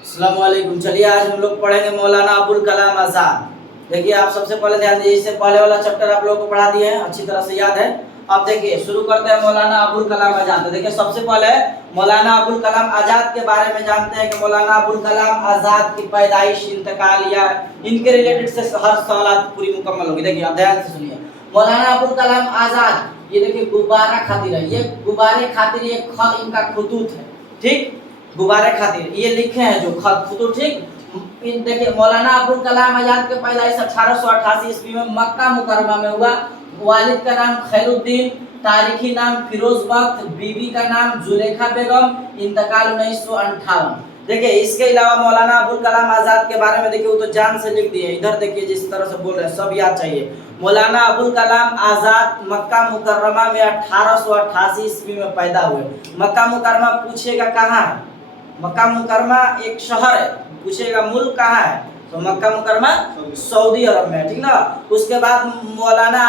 अस्सलाम वालेकुम। चलिए आज हम लोग पढ़ेंगे मौलाना अबुल कलाम आज़ाद। देखिए आप सबसे पहले ध्यान दीजिए, इससे पहले वाला चैप्टर आप लोगों को पढ़ा दिए हैं, अच्छी तरह से याद है। अब देखिए शुरू करते हैं मौलाना अबुल कलाम आज़ाद। तो देखिए सबसे पहले मौलाना अबुल कलाम आज़ाद के बारे में जानते हैं कि मौलाना अबुल कलाम आज़ाद की पैदाइश, इंतकाल या इनके रिलेटेड से हर सवाल पूरी मुकम्मल होगी। देखिए आप ध्यान से सुनिए। मौलाना अबुल कलाम आज़ाद, ये देखिए गुब्बारा खातिर है, ये गुब्बारे खातिर ये खत इनका खुतूत है, ठीक। गुब्बारे खातिर ये लिखे हैं जो खत खुतूत, ठीक। देखिए मौलाना अबुल कलाम आजाद के पैदाइश 1888 ईस्वी में मक्का मुकरमा में हुआ। वालिद का नाम खैरुद्दीन, तारीखी नाम फिरोज बख्त, बीबी का नाम जुलेखा बेगम, इंतकाल 1958। देखिए इसके अलावा मौलाना अबुल कलाम आजाद के बारे में देखिए वो तो जान से लिख दिए, इधर देखिए जिस तरह से बोल रहे हैं सब याद चाहिए। मौलाना अबुल कलाम आजाद मक्का मुकरमा में 1888 ईस्वी में पैदा हुए। मक्का मुकरमा पूछेगा कहाँ है? मक्का मुकरमा एक शहर है, पूछेगा मुल्क कहाँ है? तो मक्का मुकरमा सऊदी अरब में, ठीक ना। उसके बाद मौलाना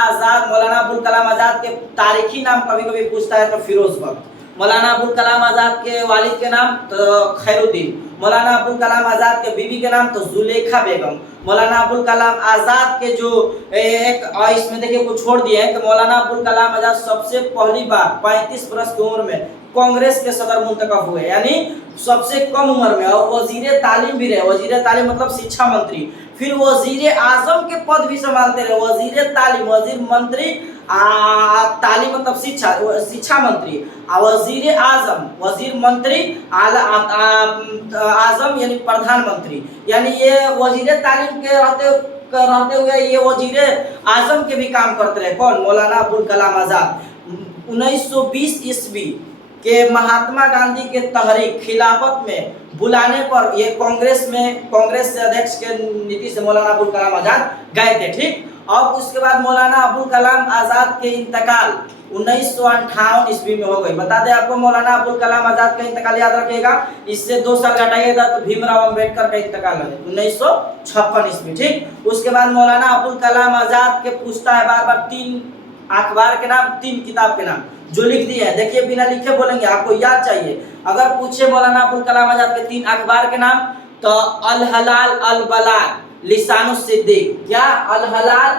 अबुल कलाम आजाद के तारीखी नाम कभी कभी पूछता है तो फिरोज बख्त। मौलाना अबुल कलाम आजाद के वालिद के नाम तो खैरुद्दीन। मौलाना अबुल कलाम आजाद के बीबी के नाम तो जुलेखा बेगम। मौलाना अबुल कलाम आजाद के जो एक इसमें देखिए कुछ छोड़ दिए हैं कि मौलाना अबुल कलाम आजाद सबसे पहली बार 35 वर्ष की उम्र में कांग्रेस के सदर मुंतखब हुए, यानी सबसे कम उम्र में, और वजीर तालीम भी रहे। वजीर तालीम मतलब शिक्षा मंत्री, फिर वजीर आजम के पद भी संभालते रहे। वजीर तालीम, वजीर मंत्री, तालीम मतलब शिक्षा, शिक्षा मंत्री, वजीर आजम, वजीर मंत्री, आजम यानी प्रधानमंत्री, यानी ये वजीर तालीम के रहते हुए ये वजीर आजम के भी काम करते रहे। कौन? मौलाना अबुल कलाम आजाद। 1920 ईस्वी के महात्मा गांधी के तहरीक खिलाफत में बुलाने पर ये कांग्रेस से अध्यक्ष के नीति से मौलाना अबुल कलाम आजाद गए थे, ठीक। अब उसके बाद मौलाना अबुल कलाम आजाद के इंतकाल 1958 ईस्वी में हो गई। बता दें आपको मौलाना अबुल कलाम आजाद का इंतकाल याद रखिएगा, इससे 2 साल घटाइएगा तो भीमराव अंबेडकर का इंतकाल है 1956 ईस्वी, ठीक। उसके बाद मौलाना अबुल कलाम आजाद के पूछता है बार बार 3 अखबार के नाम, 3 किताब के नाम जो लिख दिए हैं। देखिए बिना लिखे बोलेंगे, आपको याद चाहिए। अगर पूछे मौलाना अबुल कलाम आजाद के 3 अखबार के नाम तो अल हलाल अल बलाग लिसानुस सिद्दीक। क्या? अल हलाल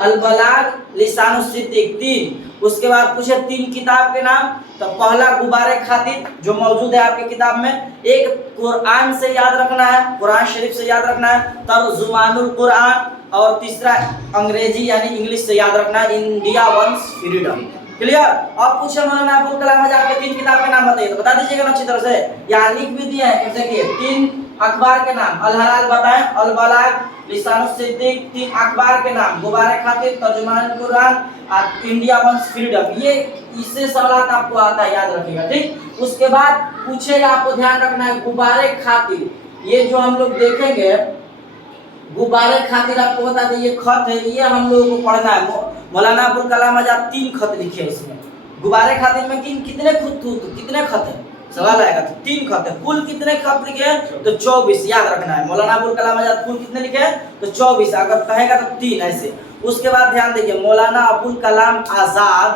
अल बलाग लिसानुस सिद्दीक 3। उसके बाद पूछे 3 किताब के नाम तो पहला गुब्बारे खातिर जो मौजूद है आपकी किताब में, एक कुरान से याद रखना है, कुरान शरीफ से याद रखना है, तर्जुमानुल कुरान, और तीसरा अंग्रेजी यानी इंग्लिश से याद रखना है, इंडिया वंस फ्रीडम। क्लियर? अब पूछे मौलाना अबुल कलाम आजाद के 3 किताब के नाम बताइए, तो बता दीजिएगा ना अच्छी तरह से। यहाँ लिख भी दिए हैं, देखिए 3 अखबार के नाम, अल हलाल बताएं, अल बलाग लिसानुस सिद्दीक, 3 अखबार के नाम, गुब्बारे खातिर, तर्जुमान कुरान, इंडिया वंस फ्रीडम। ये इससे सवाल आपको आता है, याद रखिएगा, ठीक। उसके बाद पूछेगा, आपको ध्यान रखना है गुब्बारे खातिर, ये जो हम लोग देखेंगे गुब्बारे खातिर, आपको बता दें ये खत है, ये हम लोगों को पढ़ना है। मौलाना अबुल कलाम आजाद 3 खत लिखे इसमें। गुब्बारे खातिर में कितने खत है? सवाल आएगा तो 3 खत है। कुल कितने खत लिखे हैं? तो 24, याद रखना है। मौलाना अबुल कलाम आजाद कुल कितने लिखे हैं? तो 24, अगर कहेगा तो 3 ऐसे। उसके बाद ध्यान देखिए, मौलाना अबुल कलाम आजाद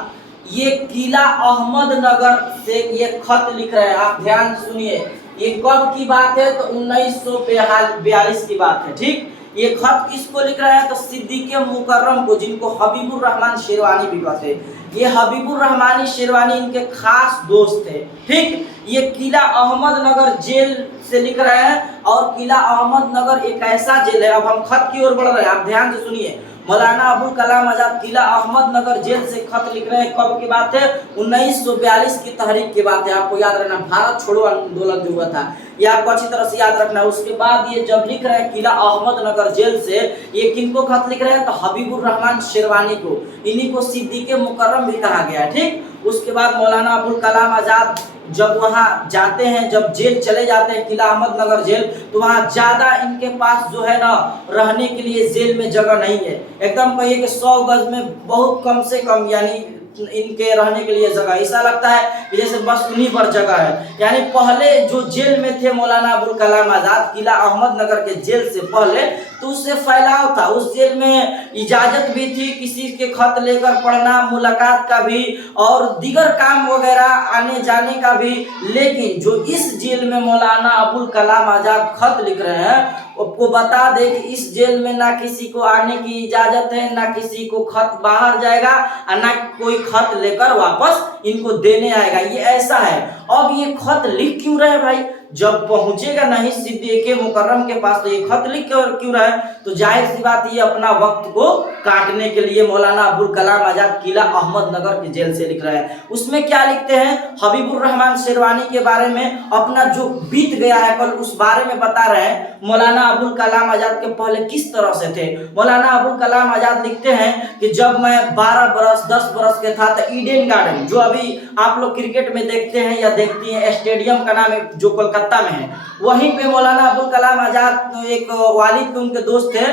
ये किला अहमदनगर से ये खत लिख रहे हैं। आप ध्यान सुनिए, ये कब की बात है? तो 1942 की बात है, ठीक। ये खत किसको लिख रहे हैं? तो सिद्दीक़ मुकर्रम को, जिनको हबीबुर रहमान शेरवानी भी कहते हैं। ये हबीबुर रहमानी शेरवानी इनके खास दोस्त थे, ठीक। ये किला अहमदनगर जेल से लिख रहे हैं, और किला अहमदनगर एक ऐसा जेल है। अब हम खत की ओर बढ़ रहे हैं, आप ध्यान से सुनिए। मौलाना अबुल कलाम आजाद किला अहमदनगर जेल से खत लिख रहे हैं। कब की बात है? 1942 की तहरीक की बात है। आपको याद रखना, भारत छोड़ो आंदोलन जो हुआ था, ये आपको अच्छी तरह से याद रखना है। उसके बाद ये जब लिख रहे हैं किला अहमदनगर जेल से, ये किनको खत लिख रहे हैं? तो हबीबुर रहमान शेरवानी को, इन्हीं को सिद्दीक़ मुकर्रम भी कहा गया है, ठीक। उसके बाद मौलाना अबुल कलाम आजाद जब वहाँ जाते हैं, जब जेल चले जाते हैं किला अहमदनगर जेल, तो वहाँ ज़्यादा इनके पास जो है ना रहने के लिए जेल में जगह नहीं है। एकदम कहिए कि 100 गज में बहुत कम से कम, यानी इनके रहने के लिए जगह, ऐसा लगता है कि जैसे बस उन्हीं पर जगह है। यानी पहले जो जेल में थे मौलाना अबुल कलाम आज़ाद, किला अहमदनगर के जेल से पहले, तो उससे फैलाव था। उस जेल में इजाज़त भी थी किसी के खत लेकर पढ़ना, मुलाकात का भी और दीगर काम वगैरह आने जाने का भी। लेकिन जो इस जेल में मौलाना अबुल कलाम आज़ाद खत लिख रहे हैं, आपको बता दें कि इस जेल में ना किसी को आने की इजाज़त है, ना किसी को खत बाहर जाएगा और ना कोई खत लेकर वापस इनको देने आएगा। ये ऐसा है। अब ये खत लिख क्यों रहे भाई? जब पहुंचेगा नहीं सिद्दीक़ मुकर्रम के पास तो ये खत लिख क्यों रहे? तो जाहिर सी बात, ये अपना वक्त को काटने के लिए मौलाना अबुल कलाम आज़ाद किला अहमदनगर की जेल से लिख रहे हैं। उसमें क्या लिखते हैं? हबीबुर रहमान शेरवानी के बारे में, अपना जो बीत गया है कल, उस बारे में बता रहे हैं। मौलाना अबुल कलाम आज़ाद के पहले किस तरह से थे। मौलाना अबुल कलाम आज़ाद लिखते हैं कि जब मैं 12 बरस 10 बरस के था तो ईडन गार्डन, जो अभी आप लोग क्रिकेट में देखते हैं या देखती हैं, स्टेडियम का नाम है जो कोलकाता में है, वहीं पे मौलाना अबुल कलाम आज़ाद, एक वालिद के उनके दोस्त थे,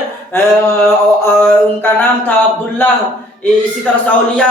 उनका नाम था अब्दुल्ला, इसी तरह सौलिया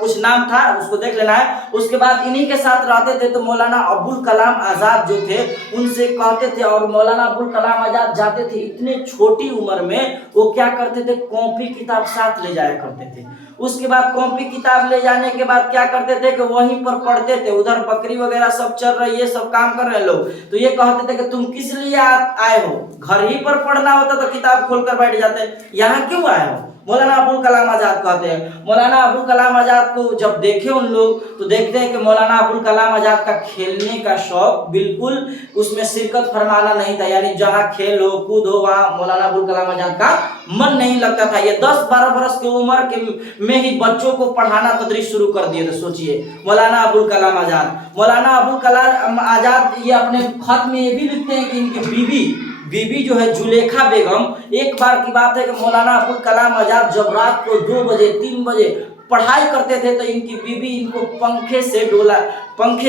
कुछ नाम था, उसको देख लेना है। उसके बाद इन्हीं के साथ रहते थे। तो मौलाना अबुल कलाम आज़ाद जो थे उनसे कहते थे, और मौलाना अबुल कलाम आज़ाद जाते थे इतने छोटी उम्र में, वो क्या करते थे, कॉपी किताब साथ ले जाया करते थे। उसके बाद कॉपी किताब ले जाने के बाद क्या करते थे कि वहीं पर पढ़ते थे। उधर बकरी वगैरह सब चल रही है, सब काम कर रहे हैं लोग, तो ये कहते थे कि तुम किस लिए आए हो? घर ही पर पढ़ना होता तो किताब खोलकर बैठ जाते, यहाँ क्यों आए हो? मौलाना अबुल कलाम आज़ाद कहते हैं। मौलाना अबुल कलाम आज़ाद को जब देखे उन लोग, तो देखते हैं कि मौलाना अबुल कलाम आज़ाद का खेलने का शौक बिल्कुल उसमें शिरकत फरमाना नहीं था। यानी जहाँ खेल हो कूद हो वहाँ मौलाना अबुल कलाम आज़ाद का मन नहीं लगता था। ये 10-12 बरस की उम्र के में ही बच्चों को पढ़ाना तदरीस शुरू कर दिए थे। सोचिए मौलाना अबुल कलाम आज़ाद। मौलाना अबुल कलाम आज़ाद ये अपने खत में ये भी लिखते हैं कि इनकी बीबी जो है जुलेखा बेगम, एक बार की बात है कि मौलाना अबुल कलाम आज़ाद जब रात को 2 बजे 3 बजे पढ़ाई करते थे तो इनकी बीबी इनको पंखे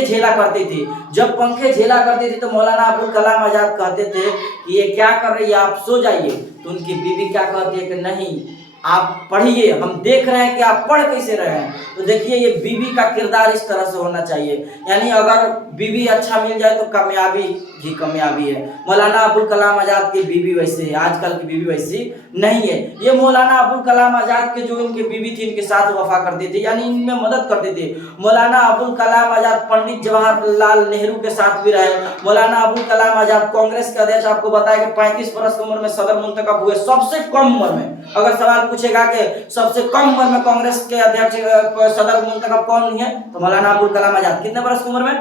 झेला करती थी। जब पंखे झेला करती थी तो मौलाना अबुल कलाम आज़ाद कहते थे कि ये क्या कर रही है, आप सो जाइए। तो उनकी बीबी क्या कहती है कि नहीं, आप पढ़िए, हम देख रहे हैं कि आप पढ़ कैसे रहे हैं। तो देखिए ये बीवी का किरदार इस तरह से होना चाहिए। यानी अगर बीवी अच्छा मिल जाए तो कामयाबी ही कामयाबी है। मौलाना अबुल कलाम आज़ाद की बीवी वैसे है, आजकल की बीवी वैसी नहीं है। ये मौलाना अबुल कलाम आज़ाद के जो इनकी बीवी थी इनके साथ वफा करती थी, यानी इनमें मदद करती थी। मौलाना अबुल कलाम आज़ाद पंडित जवाहरलाल नेहरू के साथ भी रहे। मौलाना अबुल कलाम आज़ाद कांग्रेस के अध्यक्ष, आपको बताया कि 35 बरस की उम्र में सदर मुंतखब हुए, सबसे कम उम्र में। अगर सवाल पूछेगा कि सबसे कम उम्र में कांग्रेस के अध्यक्ष सदर मुंतखब कौन है, तो मौलाना अबुल कलाम आज़ाद। कितने बरस की उम्र में?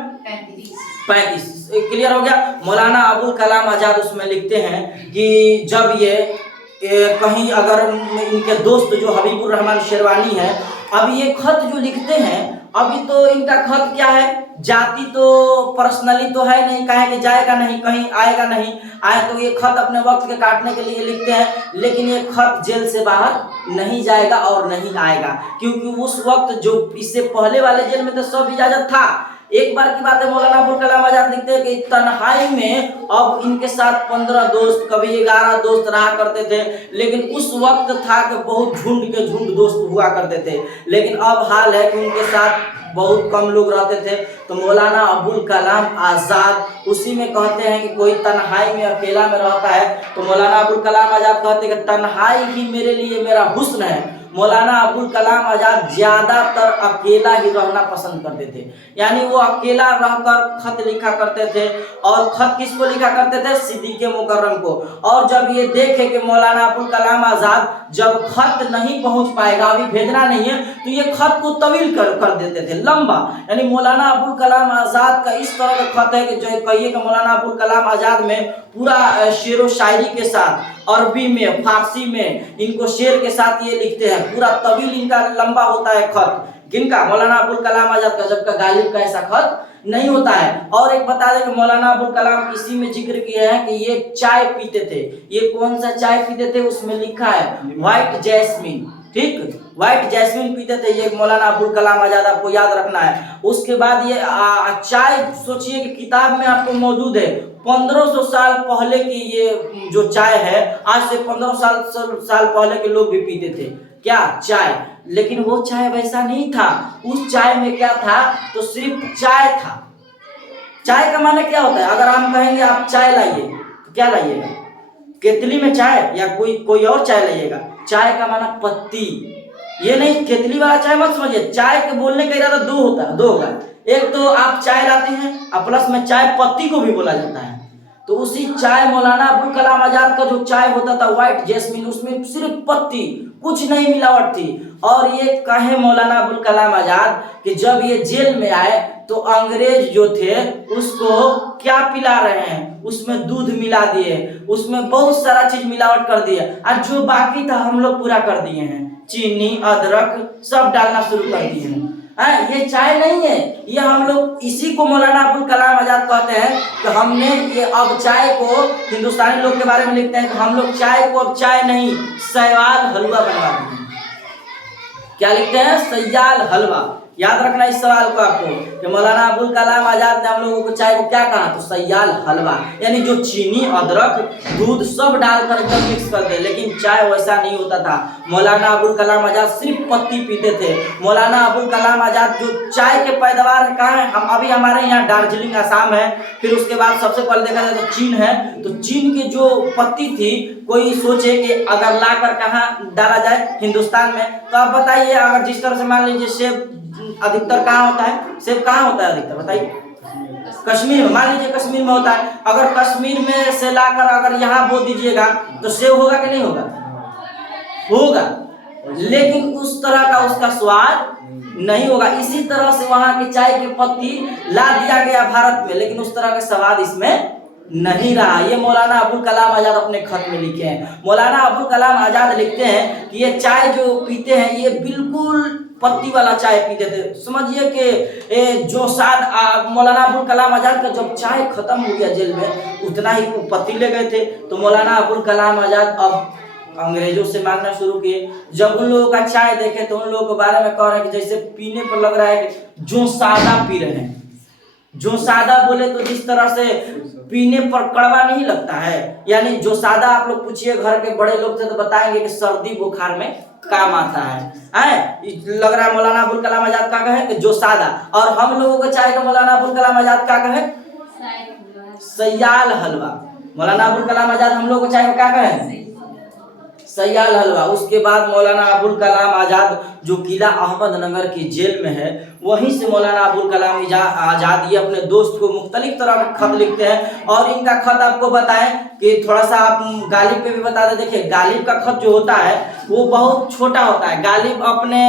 35। क्लियर हो गया। मौलाना अबुल कलाम आज़ाद उसमें लिखते हैं कि जब ये कहीं अगर इनके दोस्त जो हबीबुर रहमान शेरवानी है, अब ये खत जो लिखते हैं, अभी तो इनका खत क्या है, जाति तो पर्सनली तो है नहीं, कहे कि जाएगा नहीं, कहीं आएगा नहीं, आए तो ये खत अपने वक्त के काटने के लिए लिखते हैं। लेकिन ये खत जेल से बाहर नहीं जाएगा और नहीं आएगा, क्योंकि उस वक्त जो इससे पहले वाले जेल में तो सब इजाजत था। एक बार की बात है, मौलाना अबुल कलाम आज़ाद लिखते हैं कि तन्हाई में अब इनके साथ 15 दोस्त, कभी 11 दोस्त रहा करते थे। लेकिन उस वक्त था कि बहुत झुंड के झुंड दोस्त हुआ करते थे। लेकिन अब हाल है कि उनके साथ बहुत कम लोग रहते थे। तो मौलाना अबुल कलाम आज़ाद उसी में कहते हैं कि कोई तन्हाई में अकेला में रहता है, तो मौलाना अबुल कलाम आज़ाद कहते हैं कि तन्हाई ही मेरे लिए मेरा हुस्न है। मौलाना अबुल कलाम आज़ाद ज़्यादातर अकेला ही रहना पसंद करते थे, यानी वो अकेला रहकर खत लिखा करते थे। और खत किसको लिखा करते थे? सिद्दीक़ मुकर्रम को। और जब ये देखे कि मौलाना अबुल कलाम आज़ाद जब खत नहीं पहुंच पाएगा, अभी भेजना नहीं है, तो ये खत को तवील कर देते थे, लंबा। यानी मौलाना अबुल कलाम आज़ाद का इस तरह का खत है कि जो कहिए कि मौलाना अबुल कलाम आज़ाद में पूरा शेर व शायरी के साथ, अरबी में, फारसी में, इनको शेर के साथ ये लिखते हैं। पूरा तवील इनका लंबा होता है खत। किनका? मौलाना अबुल कलाम आज़ाद का। जबकि गालिब का ऐसा खत नहीं होता है। और एक बता दें कि मौलाना अबुल कलाम इसी में जिक्र किया है कि ये चाय पीते थे। ये कौन सा चाय पीते थे? उसमें लिखा है व्हाइट जैस्मिन। ठीक, व्हाइट जैस्मिन पीते थे। ये मौलाना अबुल कलाम आज़ाद, आपको याद रखना है। उसके बाद ये चाय, सोचिए कि किताब में आपको मौजूद है 1500 साल पहले की ये जो चाय है, आज से 1500 साल पहले के लोग भी पीते थे। क्या, चाय। लेकिन वो चाय वैसा नहीं था, उस चाय में क्या था, तो सिर्फ चाय था। चाय का माने क्या होता है, अगर हम कहेंगे आप चाय लाइए तो क्या लाइएगा, केतली में चाय या कोई कोई और चाय लाइएगा। चाय का माना पत्ती, ये नहीं केतली वाला चाय मत समझिए। चाय के बोलने का इरादा दो होता है, दो होगा। एक तो आप चाय लाते हैं और प्लस में चाय पत्ती को भी बोला जाता है। तो उसी चाय मौलाना अबुल कलाम आजाद का जो चाय होता था व्हाइट जैस्मिन, उसमें सिर्फ पत्ती, कुछ नहीं मिलावट थी। और ये कहे मौलाना अबुल कलाम आजाद कि जब ये जेल में आए तो अंग्रेज जो थे उसको क्या पिला रहे हैं, उसमें दूध मिला दिए, उसमें बहुत सारा चीज मिलावट कर दिए, और जो बाकी था हम लोग पूरा कर दिए हैं, चीनी अदरक सब डालना शुरू कर दिए हैं। ये चाय नहीं है, ये हम लोग इसी को मौलाना अबुल कलाम आजाद कहते हैं कि हमने ये अब चाय को, हिंदुस्तानी लोग के बारे में लिखते हैं कि हम लोग चाय को अब चाय नहीं सयाल हलवा बनवा दिए। क्या लिखते हैं, सयाल हलवा। याद रखना इस सवाल को आपको कि मौलाना अबुल कलाम आजाद ने हम लोगों को चाय को क्या कहा, तो सयाल हलवा, यानी जो चीनी अदरक दूध सब डालकर एकदम मिक्स कर दे। लेकिन चाय वैसा नहीं होता था। मौलाना अबुल कलाम आजाद सिर्फ पत्ती पीते थे। मौलाना अबुल कलाम आजाद जो चाय के पैदावार है कहाँ है, हम अभी हमारे यहाँ दार्जिलिंग असम है, फिर उसके बाद सबसे पहले देखा जाए तो चीन है। तो चीन की जो पत्ती थी, कोई सोचे कि अगर लाकर कहाँ डाला जाए, हिंदुस्तान में, तो आप बताइए, अगर जिस तरह से मान लीजिए सेब अधिकतर कहाँ होता है, सेब कहाँ होता है अधिकतर, बताइए, कश्मीर में। मान लीजिए कश्मीर में होता है, अगर कश्मीर में से लाकर अगर यहाँ बो दीजिएगा तो सेब होगा कि नहीं होगा, होगा, लेकिन उस तरह का उसका स्वाद नहीं होगा। इसी तरह से वहां की चाय की पत्ती ला दिया गया भारत में, लेकिन उस तरह का स्वाद इसमें नहीं रहा। ये मौलाना अबुल कलाम आजाद अपने खत में लिखे हैं। मौलाना अबुल कलाम आजाद लिखते हैं कि ये चाय जो पीते हैं ये बिल्कुल पत्ती वाला चाय पीते थे। समझिए कि जो साथ मौलाना अबुल कलाम आजाद का जब चाय खत्म हो गया जेल में, उतना ही पत्ती ले गए थे। तो मौलाना अबुल कलाम आजाद अब अंग्रेजों से मांगना शुरू किए। जब उन लोगों का चाय देखे तो उन लोगों के बारे में कह रहे हैं कि जैसे पीने पर लग रहा है कि जो सादा पी रहे हैं। जो सादा बोले तो जिस तरह से पीने पर कड़वा नहीं लगता है, यानी जो सादा आप लोग पूछिए घर के बड़े लोग से तो बताएंगे कि सर्दी बुखार में काम आता है। लग रहा है मौलाना अबुल कलाम आजाद का कहे कि जो सादा, और हम लोगों को चाय का मौलाना अबुल कलाम आजाद का कहे सयाल हलवा। मौलाना अबुल कलाम आजाद हम लोग को चाय को क्या कहे, सयाल हलवा। उसके बाद मौलाना अबुल कलाम आजाद जो किला अहमदनगर की जेल में है, वहीं से मौलाना अबुल कलाम आजाद ये अपने दोस्त को मुख्तलिफ तरह के खत लिखते हैं। और इनका खत आपको बताएं कि थोड़ा सा आप गालिब पे भी बता दें। देखिए गालिब का खत जो होता है वो बहुत छोटा होता है। गालिब अपने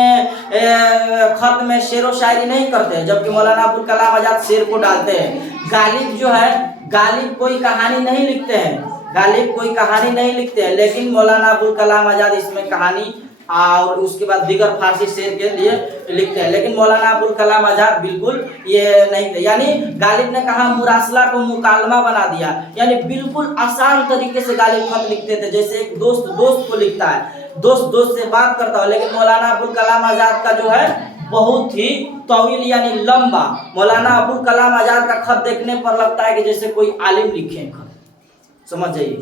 खत में शेर व शायरी नहीं करते हैं, जबकि मौलाना अबुल कलाम आजाद शेर को डालते हैं। गालिब जो है, गालिब कोई कहानी नहीं लिखते हैं, गालिब कोई कहानी नहीं लिखते हैं, लेकिन मौलाना अबुल कलाम आजाद इसमें कहानी और उसके बाद दीगर फारसी शेर के लिए लिखते हैं। लेकिन मौलाना अबुल कलाम आजाद बिल्कुल ये नहीं थे। यानी गालिब ने कहा मुरासला को मुकालमा बना दिया, यानी बिल्कुल आसान तरीके से गालिब खत लिखते थे, जैसे एक दोस्त दोस्त को लिखता है, दोस्त दोस्त से बात करता हो। लेकिन मौलाना अबुल कलाम आजाद का जो है बहुत ही तवील यानी लंबा। मौलाना अबुल कलाम आजाद का खत देखने पर लगता है कि जैसे कोई आलिम लिखे खत, समझ जाइए।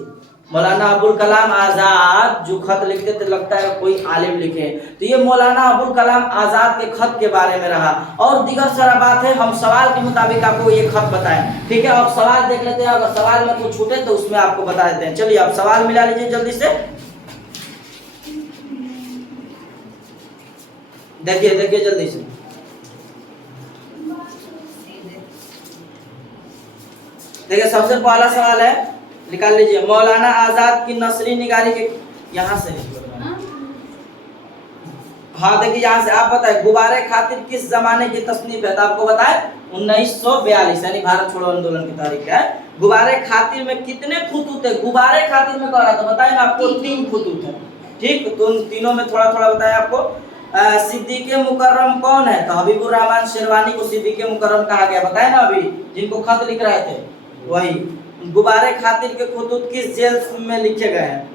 मौलाना अबुल कलाम आजाद जो खत लिखते थे लगता है कोई आलिम लिखे। तो ये मौलाना अबुल कलाम आजाद के खत के बारे में रहा। और दीगर सारा बात है, हम सवाल के मुताबिक आपको ये खत बताएं, ठीक है। अब सवाल देख लेते हैं, अगर सवाल में कुछ छूटे तो उसमें आपको बता देते हैं। चलिए आप सवाल मिला लीजिए जल्दी से, देखिए जल्दी से। देखिए सबसे पहला सवाल है, निकाल लीजिए। मौलाना आजाद की नसरी निगारी के यहाँ से, हाँ देखिए यहाँ से आप बताए गुब्बारे खातिर किस जमाने की तसनीफ है, तो आपको बताए 1942 यानी भारत छोड़ो आंदोलन की तारीख है। गुब्बारे खातिर में कितने खुतूत है, गुब्बारे खातिर में कह रहा था, बताए ना आपको 3 खुतूत है, ठीक। तो उन तीनों में थोड़ा थोड़ा बताया आपको। सिद्दीक़े मुकर्रम कौन है, तो हबीबुर रहमान शेरवानी को सिद्दीक़े मुकर्रम कहा गया, बताए ना अभी जिनको खत लिख रहे थे वही। गुब्बारे खातिर के खुतूत किस जेल में लिखे गए हैं,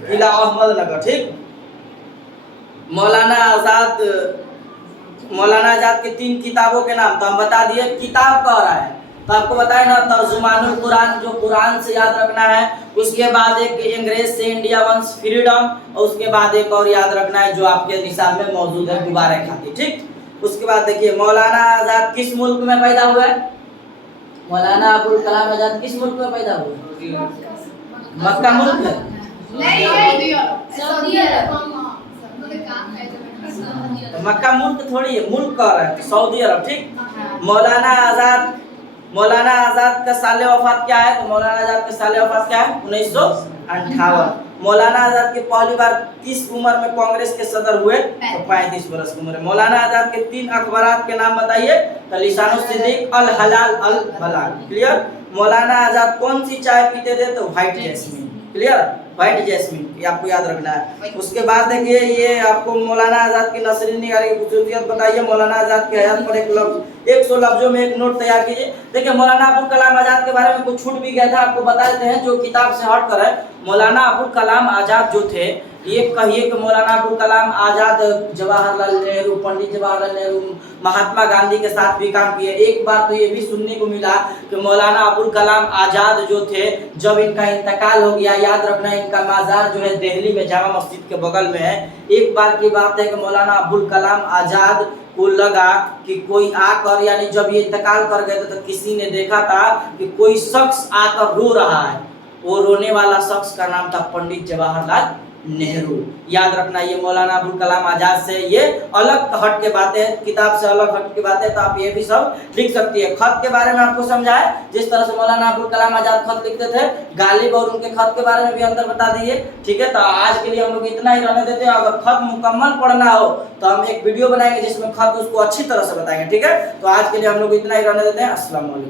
किला अहमदनगर, ठीक। मौलाना आजाद की 3 किताबों के नाम तो हम बता दिए। किताब कह रहा है तो आपको बताया ना तर्जुमानुल कुरान, जो कुरान से याद रखना है। उसके बाद एक अंग्रेज से इंडिया वंस फ्रीडम, और उसके बाद एक और याद रखना है जो आपके निशान में मौजूद है, गुब्बारे खाती। ठीक, उसके बाद देखिए मौलाना आजाद किस मुल्क में पैदा हुआ है? मौलाना अबुल कलाम आजाद किस मुल्क में पैदा हुआ? मक्का मुल्क है? मक्का मुल्क थोड़ी है, मुल्क कह रहा है, सऊदी अरब। ठीक, मौलाना आजाद का साल वफात क्या है? तो मौलाना आजाद का साल वफात क्या है? 1958। मौलाना आजाद की पहली बार किस उम्र में कांग्रेस के सदर हुए? तो 35 वर्ष की उम्र है। मौलाना आजाद के 3 अखबारात के नाम बताइए? तो लिसानुल सिद्दीक, अल हलाल, अल बलाग। क्लियर? मौलाना आजाद कौन सी चाय पीते थे? तो white jasmine. Clear? White jasmine, ये आपको याद रखना है। उसके बाद देखिए ये आपको मौलाना आजाद की नसरी निगारी की खूबसूरतियत बताइए। मौलाना आजाद के हयात पर 100 लफ्जों में एक नोट तैयार कीजिए। देखिए मौलाना अबुल कलाम आजाद के बारे में कुछ छूट भी गया था, आपको बता देते हैं जो किताब से हट कर है। मौलाना अबुल कलाम आजाद जो थे, ये कहिए कि मौलाना अबुल कलाम आजाद जवाहरलाल नेहरू, पंडित जवाहरलाल नेहरू, महात्मा गांधी के साथ भी काम किए। एक बार तो ये भी सुनने को मिला कि मौलाना अबुल कलाम आजाद जो थे, जब इनका इंतकाल हो गया, याद रखना इनका माजार जो है दिल्ली में जामा मस्जिद के बगल में है। एक बार की बात है कि मौलाना अबुल कलाम आजाद को लगा कि कोई आकर, यानी जब ये इंतकाल कर गए थे तो किसी ने देखा था कि कोई शख्स आकर रो रहा है। वो रोने वाला शख्स का नाम था पंडित जवाहरलाल नेहरू। याद रखना ये मौलाना अबुल कलाम आजाद से ये अलग हट के बातें, किताब से अलग हट के बातें, तो आप ये भी सब लिख सकती है। खत के बारे में आपको समझाए, जिस तरह से मौलाना अबुल कलाम आजाद खत लिखते थे, गालिब और उनके खत के बारे में भी अंदर बता दिए। ठीक है, तो आज के लिए हम लोग इतना ही रहने देते हैं। अगर खत मुकम्मल पढ़ना हो तो हम एक वीडियो बनाएंगे जिसमें खत उसको अच्छी तरह से बताएंगे। ठीक है, तो आज के लिए हम लोग इतना ही रहने देते हैं। अस्सलाम वालेकुम।